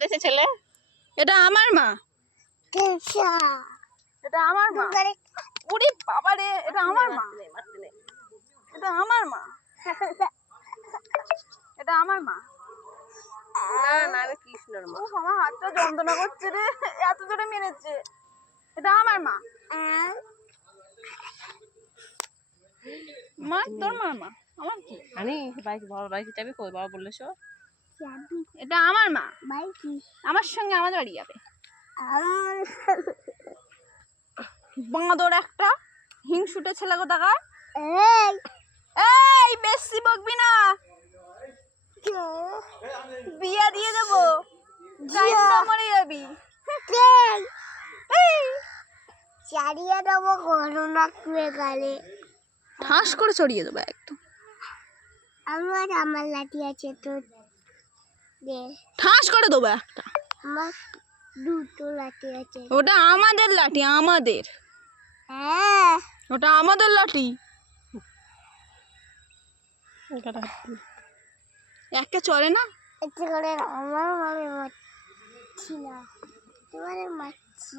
মারতেছে ছেলে। এটা আমার মা, এটা আমার মা। ওরে বাবা রে, এটা আমার মা, এটা আমার মা, এটা আমার মা। না না রে কৃষ্ণর মা। উফ, আমার হাতটা যন্ত্রণা করছে রে, এত জোরে মেরেছে। এটা আমার মা। মা তোর মার মা, আমার কি? আনি বাইক বাবা বাইক যাবি কই বাবা বললে সো। এটা আমার মা, আমার সঙ্গে আমাদের বাড়ি যাবে। বাঁদর একটা, হিংসুটে ছেলে কোথাকার। এই বেশি বকবি না, বিয়া দিয়ে দেবো, মরে যাবি। চারিয়ে দেবো করোনা করে গালে। ঠাস করে চড়িয়ে দেবো একদম। আমার লাঠি আছে তো দে। ঠাস করে দেবো একটা। আমার দুটো লাঠি আছে। ওটা আমাদের লাঠি, আমাদের। হ্যাঁ ওটা আমাদের লাঠি। একে চলে না। এতে করে আমার মামি মারছি না, তোমারে মারছি।